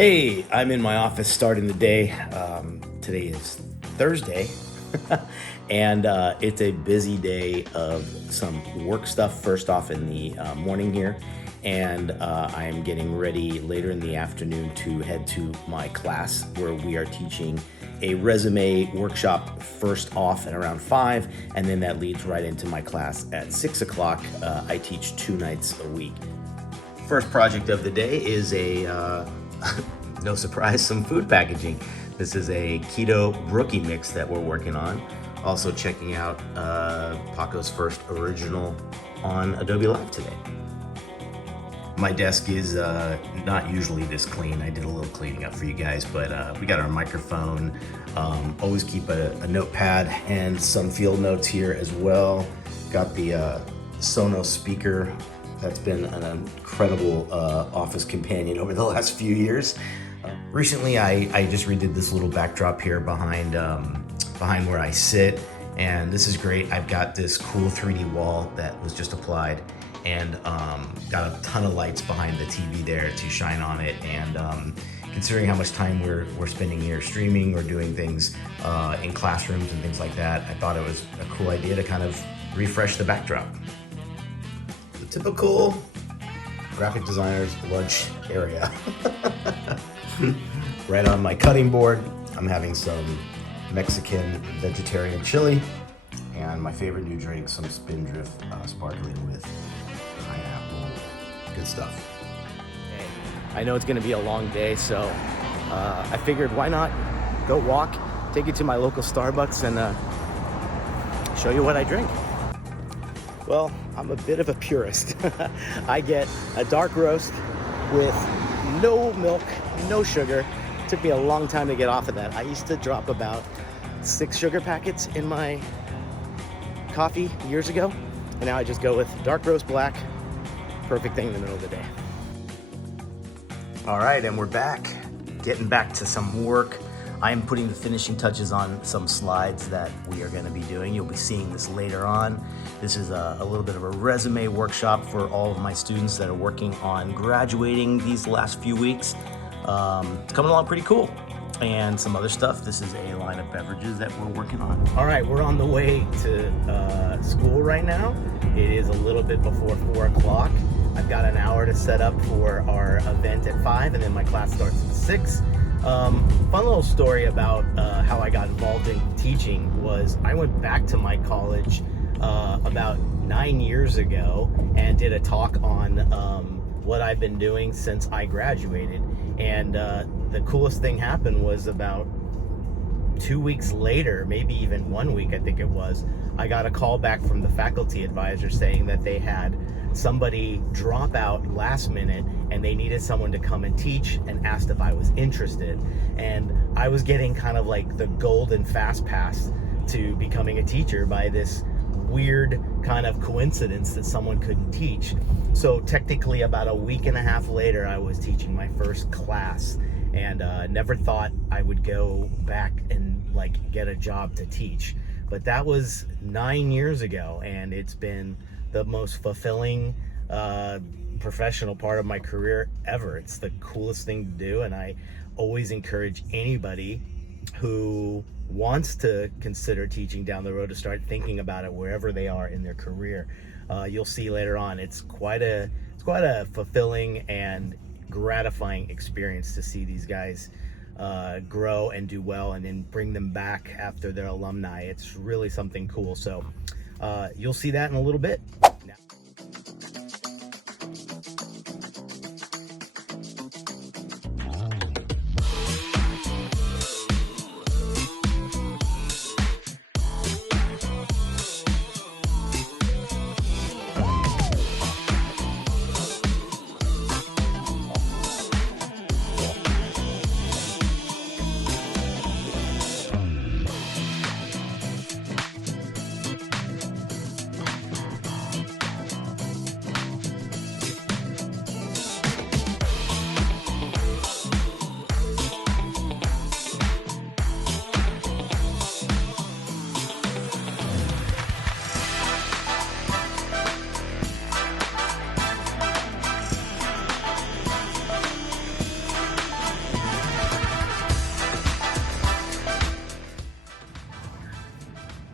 Hey, I'm in my office starting the day. Today is Thursday, and it's a busy day of some work stuff first off in the morning here. And I'm getting ready later in the afternoon to head to my class where we are teaching a resume workshop first off at around 5, and then that leads right into my class at 6 o'clock. I teach 2 nights a week. First project of the day is no surprise, some food packaging. This is a keto brookie mix that we're working on. Also checking out Paco's first original on Adobe Live today. My desk is not usually this clean. I did a little cleaning up for you guys, but we got our microphone. Always keep a notepad and some field notes here as well. Got the Sonos speaker. That's been an incredible office companion over the last few years. Recently, I just redid this little backdrop here behind where I sit, and this is great. I've got this cool 3D wall that was just applied, and got a ton of lights behind the TV there to shine on it. And considering how much time we're spending here streaming or doing things in classrooms and things like that, I thought it was a cool idea to kind of refresh the backdrop. Typical graphic designer's lunch area. Right on my cutting board, I'm having some Mexican vegetarian chili, and my favorite new drink, some Spindrift sparkling with pineapple. Good stuff. I know it's gonna be a long day, so I figured why not go walk, take you to my local Starbucks, and show you what I drink. Well, I'm a bit of a purist. I get a dark roast with no milk, no sugar. It took me a long time to get off of that. I used to drop about 6 sugar packets in my coffee years ago, and now I just go with dark roast black. Perfect thing in the middle of the day. All right, and we're back. Getting back to some work. I am putting the finishing touches on some slides that we are going to be doing. You'll be seeing this later on. This is a little bit of a resume workshop for all of my students that are working on graduating these last few weeks. It's coming along pretty cool. And some other stuff. This is a line of beverages that we're working on. All right, we're on the way to school right now. It is a little bit before 4 o'clock. I've got an hour to set up for our event at 5, and then my class starts at 6. Fun little story about how I got involved in teaching was I went back to my college about 9 years ago and did a talk on what I've been doing since I graduated. And the coolest thing happened was about 2 weeks later, maybe even 1 week, I think it was, I got a call back from the faculty advisor saying that they had somebody drop out last minute and they needed someone to come and teach, and asked if I was interested. And I was getting kind of like the golden fast pass to becoming a teacher by this weird kind of coincidence that someone couldn't teach. So technically about a week and a half later, I was teaching my first class, and never thought I would go back and like get a job to teach. But that was 9 years ago, and it's been the most fulfilling professional part of my career ever. It's the coolest thing to do, and I always encourage anybody who wants to consider teaching down the road to start thinking about it wherever they are in their career. You'll see later on, it's quite a fulfilling and gratifying experience to see these guys grow and do well, and then bring them back after their alumni. It's really something cool. So you'll see that in a little bit.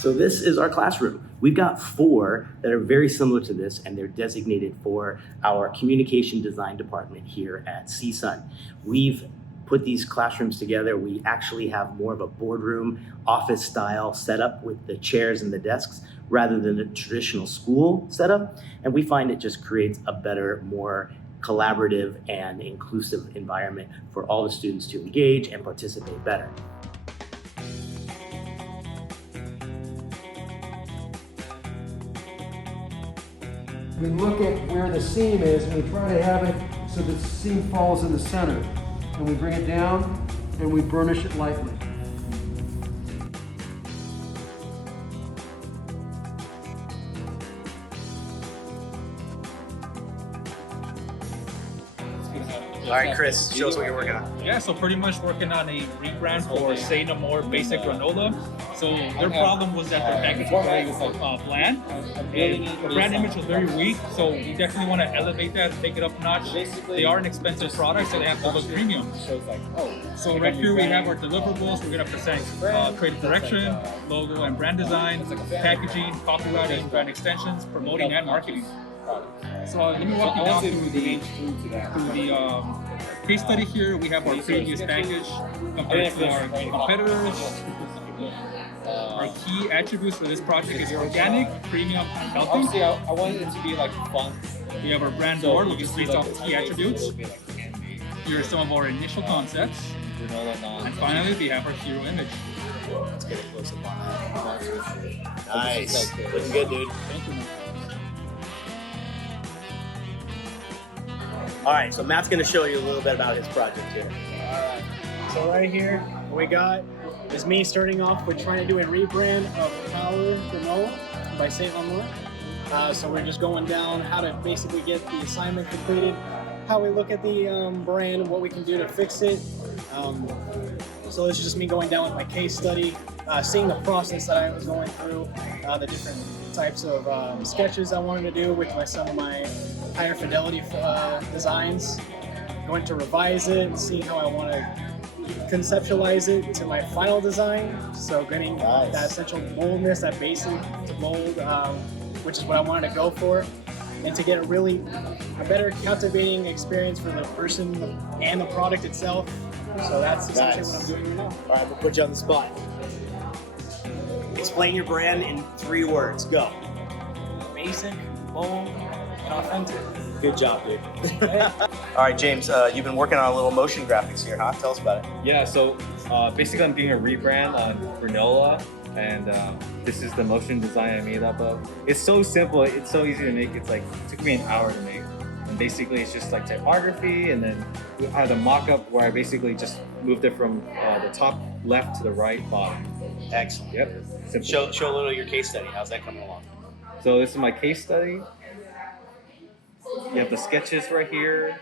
So this is our classroom. We've got 4 that are very similar to this, and they're designated for our communication design department here at CSUN. We've put these classrooms together. We actually have more of a boardroom, office style setup with the chairs and the desks rather than a traditional school setup. And we find it just creates a better, more collaborative and inclusive environment for all the students to engage and participate better. We look at where the seam is and we try to have it so that the seam falls in the center. And we bring it down and we burnish it lightly. All right, Chris, show us what you're working on. Yeah, so pretty much working on a rebrand for Say No More Basic Granola. So their problem was that their packaging was very bland, and the brand image was very weak. So we definitely want to elevate that, take it up a notch. They are an expensive product, so they have to look premium. So right here we have our deliverables. We're gonna present creative direction, logo and brand design, packaging, copywriting, brand extensions, promoting and marketing. So let me walk you down through the case study here. We have our previous package compared to our competitors. Our key attributes for this project is organic, premium, and healthy. Obviously, I wanted it to be like fun. We have our brand board, which is based off key attributes. Here are some of our initial concepts. And finally, we have our hero image. Let's get a close up on that. Nice. Looking good, dude. Thank you. All right, so Matt's gonna show you a little bit about his project here. Alright, so right here, what we got is me starting off with trying to do a rebrand of Power Granola by St. Lamar. So we're just going down how to basically get the assignment completed, how we look at the brand, what we can do to fix it. So this is just me going down with my case study, seeing the process that I was going through, the different types of sketches I wanted to do with some of my higher fidelity designs, going to revise it and seeing how I want to conceptualize it to my final design. So getting that essential boldness, that basic to bold, which is what I wanted to go for, and to get a better captivating experience for the person and the product itself. So that's essentially what I'm doing right now. All right, we'll put you on the spot. Explain your brand in 3 words. Go. Basic, bold, and authentic. Good job, dude. All right, James, you've been working on a little motion graphics here, huh? Tell us about it. Yeah, so basically I'm doing a rebrand on granola, and this is the motion design I made up of. It's so simple, it's so easy to make. It took me an hour to make. And basically it's just like typography, and then I had a mock-up where I basically just moved it from the top left to the right bottom. Excellent. Yep. Show a little of your case study. How's that coming along? So this is my case study. You have the sketches right here.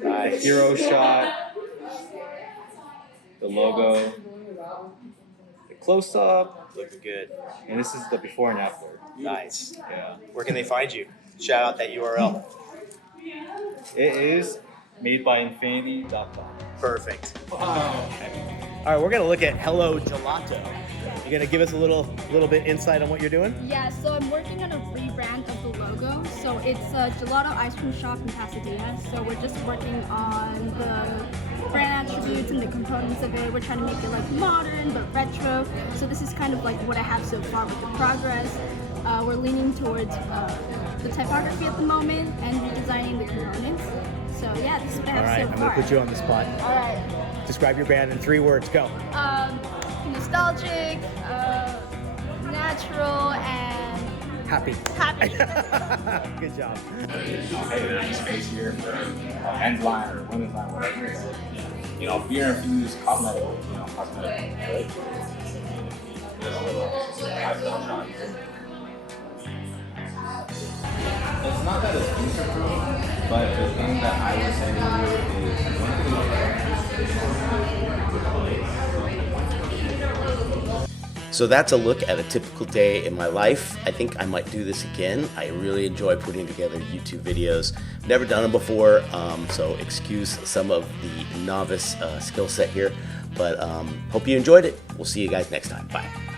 The hero shot. The logo. The close-up. Looking good. And this is the before and after. Nice. Yeah. Where can they find you? Shout out that URL. It is made by infinity.com. Perfect. Wow. All right, we're gonna look at Hello Gelato. You gonna give us a little bit insight on what you're doing? Yeah, so I'm working on a rebrand of the logo. So it's a gelato ice cream shop in Pasadena. So we're just working on the brand attributes and the components of it. We're trying to make it like modern but retro. So this is kind of like what I have so far with the progress. We're leaning towards the typography at the moment and redesigning the components. So yeah, this is what I have All right, so I'm far. gonna put you on the spot. All right. Describe your brand in 3 words. Go. Nostalgic, natural, and Happy. happy. Good job. Hey, space here for men's line or women's line, whatever. You know, beer infused cosmetic, right? It's not that it's future-proof, but the thing that I would say is So that's a look at a typical day in my life. I think I might do this again. I really enjoy putting together YouTube videos. Never done them before, so excuse some of the novice skill set here. But hope you enjoyed it. We'll see you guys next time. Bye.